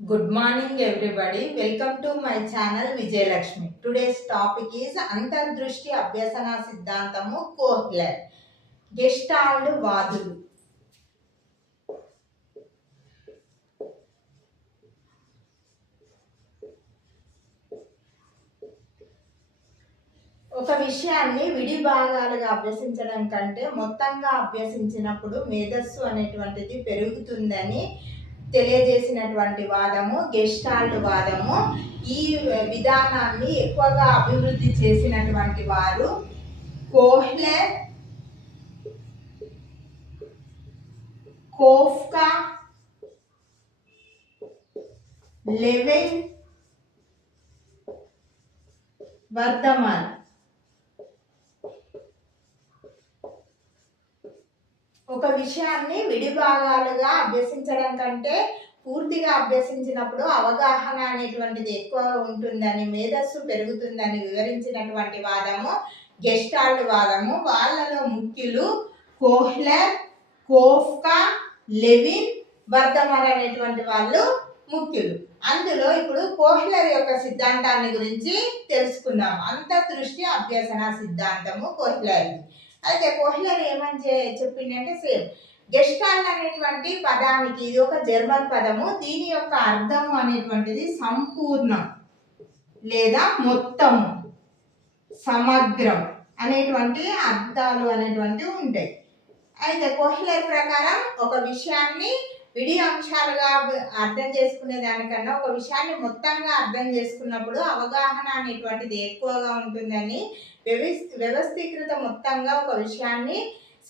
Good morning everybody. Welcome to my channel Vijay Lakshmi. Today's topic is Antardrushti Abhyasana Siddhantamu Kohler. Gestalt వాదులు. ఒక విషయాన్ని విడి భాగాలుగా అభ్యసించడం కంటే మొత్తంగా అభ్యసించినప్పుడు మేధస్సు అనేటువంటిది పెరుగుతుందని తెలియజేసినటువంటి వాదము గెస్టాల్ట్ వాదము. ఈ విధానాన్ని ఎక్కువగా అభివృద్ధి చేసినటువంటి వారు కోహ్లర్, కోఫ్కా, లెవిన్, వర్ధమాన్. ఒక విషయాన్ని విడి భాగాలుగా అభ్యసించడం కంటే పూర్తిగా అభ్యసించినప్పుడు అవగాహన అనేటువంటిది ఎక్కువ ఉంటుందని, మేధస్సు పెరుగుతుందని వివరించినటువంటి వాదము గెస్టాల్ట్ వాదము. వాళ్ళలో ముఖ్యులు కోహ్లర్, కోఫ్కా, లెవిన్, వర్ధమాన్ అనేటువంటి వాళ్ళు ముఖ్యులు. అందులో ఇప్పుడు కోహ్లర్ యొక్క సిద్ధాంతాన్ని గురించి తెలుసుకుందాం. అంతర్దృష్టి అభ్యసన సిద్ధాంతము కోహ్లర్ది. అయితే కోహ్లర్ ఏమని చెప్పిందంటే సేమ్ గెస్టాల్ట్ అనేటువంటి పదానికి, ఇది ఒక జర్మన్ పదము, దీని యొక్క అర్థము అనేటువంటిది సంపూర్ణం లేదా మొత్తము, సమగ్రం అనేటువంటి అర్థాలు అనేటువంటివి ఉంటాయి. అయితే కోహ్లర్ ప్రకారం ఒక విషయాన్ని విడి అంశాలుగా అర్థం చేసుకునే దానికన్నా ఒక విషయాన్ని మొత్తంగా అర్థం చేసుకున్నప్పుడు అవగాహన అనేటువంటిది ఎక్కువగా ఉంటుందని, వ్యవస్థీకృత మొత్తంగా ఒక విషయాన్ని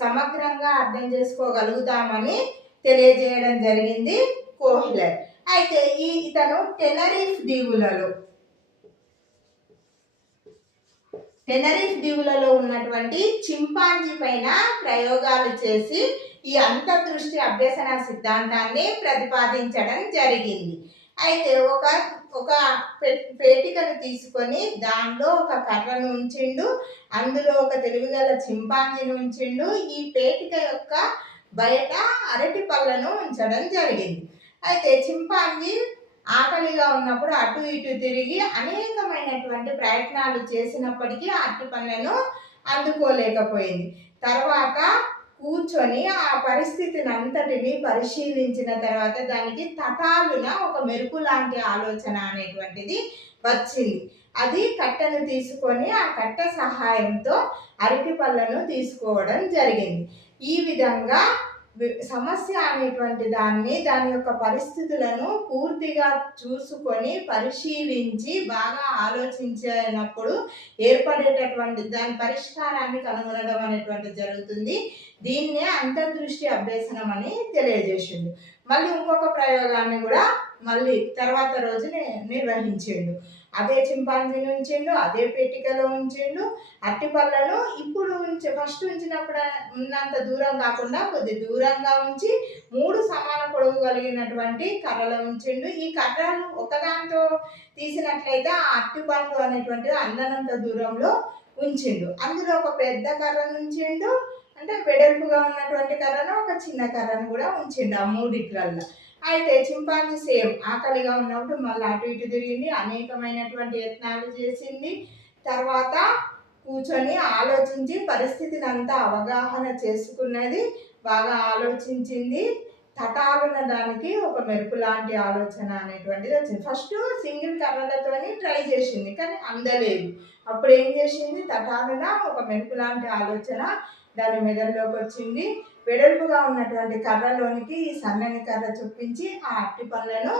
సమగ్రంగా అర్థం చేసుకోగలుగుతామని తెలియజేయడం జరిగింది కోహ్లర్. అయితే ఇతను టెనరిఫ్ దీవులలో ఉన్నటువంటి చింపాంజీ పైన ప్రయోగాలు చేసి ఈ అంతర్దృష్టి అభ్యసన సిద్ధాంతాన్ని ప్రతిపాదించడం జరిగింది. అయితే ఒక పేటికను తీసుకొని దానిలో ఒక కర్రను ఉంచిండు, అందులో ఒక తెలివిగల చింపాంజీని ఉంచిండు. ఈ పేటిక యొక్క బయట అరటి పళ్ళను ఉంచడం జరిగింది. అయితే చింపాంజీ ఆకలిగా ఉన్నప్పుడు అటు ఇటు తిరిగి అనేకమైనటువంటి ప్రయత్నాలు చేసినప్పటికీ అరటి పళ్ళను అందుకోలేకపోయింది. తర్వాత కూర్చొని ఆ పరిస్థితిని అంతటిని పరిశీలించిన తర్వాత దానికి తటాలున ఒక మెరుపు లాంటి ఆలోచన అనేటువంటిది వచ్చింది. అది కట్టెను తీసుకొని ఆ కట్టె సహాయంతో అరటి పళ్ళను తీసుకోవడం జరిగింది. ఈ విధంగా సమస్య అనేటువంటి దాని యొక్క పరిస్థితులను పూర్తిగా చూసుకొని పరిశీలించి బాగా ఆలోచించినప్పుడు ఏర్పడేటటువంటి దాని పరిష్కారాన్ని కనుగొనడం అనేటువంటి జరుగుతుంది. దీన్నే అంతర్దృష్టి అభ్యసనం అని తెలియజేసిండు. మళ్ళీ ఇంకొక ప్రయోగాన్ని కూడా మళ్ళీ తర్వాత రోజు నిర్వహించిండు. అదే చింపాంజీని ఉంచిండు, అదే పెట్టికలో ఉంచిండు. అరటి పళ్ళను ఇప్పుడు ఫస్ట్ ఉంచినప్పుడు ఉన్నంత దూరం కాకుండా కొద్ది దూరంగా ఉంచి 3 సమాన పొడవు కలిగినటువంటి కర్రలు ఉంచిండు. ఈ కర్రలు ఒకదాంతో తీసినట్లయితే ఆ అరటి పళ్ళు అనేటువంటిది అందనంత దూరంలో ఉంచిండు. అందులో ఒక పెద్ద కర్రను ఉంచిండు, అంటే వెడల్పుగా ఉన్నటువంటి కర్రను, ఒక చిన్న కర్రను కూడా ఉంచిండు ఆ మూడిట్లల్లో. అయితే చింపాంజీ సేమ్ ఆకలిగా ఉన్నప్పుడు మళ్ళీ అటు ఇటు తిరిగింది, అనేకమైనటువంటి యత్నాలు చేసింది. తర్వాత కూర్చొని ఆలోచించి పరిస్థితిని అంతా అవగాహన చేసుకున్నది, బాగా ఆలోచించింది. తటాలున్న దానికి ఒక మెరుపు లాంటి ఆలోచన అనేటువంటిది వచ్చింది. ఫస్ట్ సింగిల్ కర్రలతోని ట్రై చేసింది కానీ అందలేదు. అప్పుడు ఏం చేసింది, తటాలున ఒక మెరుపు లాంటి ఆలోచన దాని మెదడులోకి వచ్చింది. వెడల్పుగా ఉన్నటువంటి కర్రలోనికి ఈ సన్నని కర్ర చూపించి ఆ అరటి పళ్ళను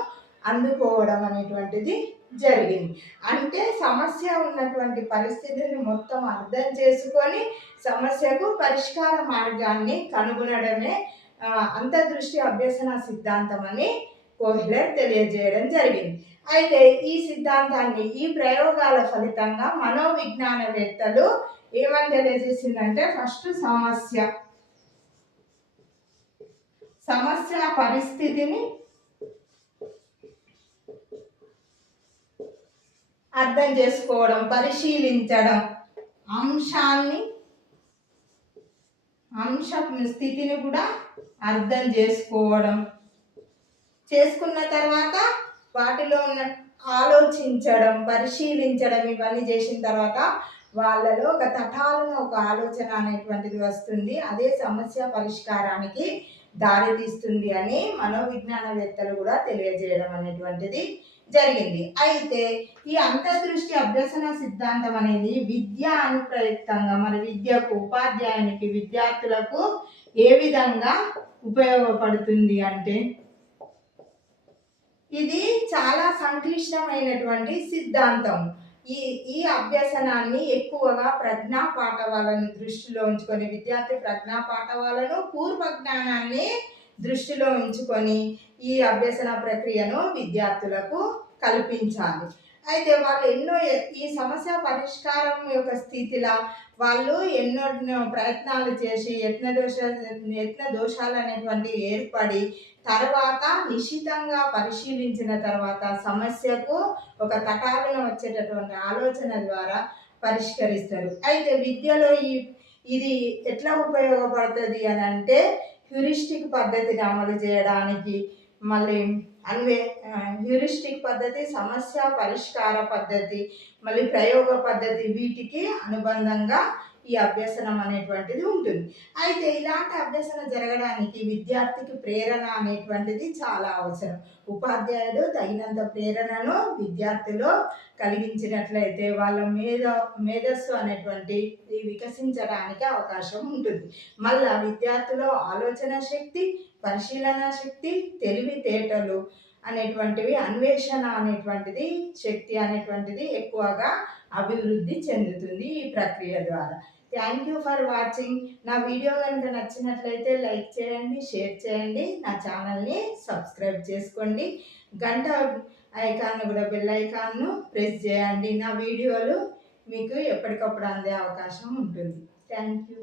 అందుకోవడం అనేటువంటిది జరిగింది. అంటే సమస్య ఉన్నటువంటి పరిస్థితిని మొత్తం అర్థం చేసుకొని సమస్యకు పరిష్కార మార్గాన్ని కనుగొనడమే అంతర్దృష్టి అభ్యసన సిద్ధాంతం అని కోహ్లర్ తెలియజేయడం జరిగింది. అయితే ఈ సిద్ధాంతాన్ని, ఈ ప్రయోగాల ఫలితంగా మనోవిజ్ఞానవేత్తలు ఏమని తెలియజేసిందంటే ఫస్ట్ సమస్య పరిస్థితిని అర్థం చేసుకోవడం, పరిశీలించడం, అంశ స్థితిని కూడా అర్థం చేసుకున్న తర్వాత వాటిలో ఉన్న ఆలోచించడం, పరిశీలించడం ఇవన్నీ చేసిన తర్వాత వాళ్ళలో ఒక తటాలున ఒక ఆలోచన అనేటువంటిది వస్తుంది. అదే సమస్య పరిష్కారానికి దారితీస్తుంది అని మనోవిజ్ఞానవేత్తలు కూడా తెలియజేయడం అనేటువంటిది జరిగింది. అయితే ఈ అంతర్దృష్టి అభ్యసన సిద్ధాంతం అనేది విద్యా అనుప్రయుక్తంగా మరి విద్యకు, ఉపాధ్యాయునికి, విద్యార్థులకు ఏ విధంగా ఉపయోగపడుతుంది అంటే, ఇది చాలా సంక్లిష్టమైనటువంటి సిద్ధాంతం. ఈ ఈ అభ్యసనాన్ని ఎక్కువగా ప్రజ్ఞా పాఠవాలను దృష్టిలో ఉంచుకొని, విద్యార్థి ప్రజ్ఞా పాఠవాలను, పూర్వ జ్ఞానాన్ని దృష్టిలో ఉంచుకొని ఈ అభ్యసన ప్రక్రియను విద్యార్థులకు కల్పించాలి. అయితే వాళ్ళు ఈ సమస్య పరిష్కారం యొక్క స్థితిలో వాళ్ళు ఎన్నో ప్రయత్నాలు చేసి యత్న దోషాలు అనేటువంటివి ఏర్పడి తర్వాత నిశితంగా పరిశీలించిన తర్వాత సమస్యకు ఒక తటాలున వచ్చేటటువంటి ఆలోచన ద్వారా పరిష్కరిస్తారు. అయితే విద్యలో ఇది ఎట్లా ఉపయోగపడుతుంది అని అంటే, హ్యూరిస్టిక్ పద్ధతిని అమలు చేయడానికి, మళ్ళీ హ్యూరిస్టిక్ పద్ధతి, సమస్య పరిష్కార పద్ధతి, మళ్ళీ ప్రయోగ పద్ధతి, వీటికి అనుబంధంగా ఈ అభ్యసనం అనేటువంటిది ఉంటుంది. అయితే ఇలాంటి అభ్యసన జరగడానికి విద్యార్థికి ప్రేరణ అనేటువంటిది చాలా అవసరం. ఉపాధ్యాయుడు తగినంత ప్రేరణను విద్యార్థిలో కలిగించినట్లయితే వాళ్ళ మేధస్సు అనేటువంటి వికసించడానికి అవకాశం ఉంటుంది. మళ్ళా విద్యార్థిలో ఆలోచన శక్తి, పరిశీలన శక్తి, తెలివితేటలు అనేటువంటివి, అన్వేషణ అనేటువంటిది, శక్తి అనేటువంటిది ఎక్కువగా అభివృద్ధి చెందుతుంది ఈ ప్రక్రియ ద్వారా. Thank you for watching. నా వీడియో కనుక నచ్చినట్లయితే లైక్ చేయండి, షేర్ చేయండి, నా ఛానల్ని సబ్స్క్రైబ్ చేసుకోండి, గంట ఐకాన్ను కూడా బెల్ ఐకాన్ను ప్రెస్ చేయండి. నా వీడియోలు మీకు ఎప్పటికప్పుడు అందే అవకాశం ఉంటుంది. Thank you.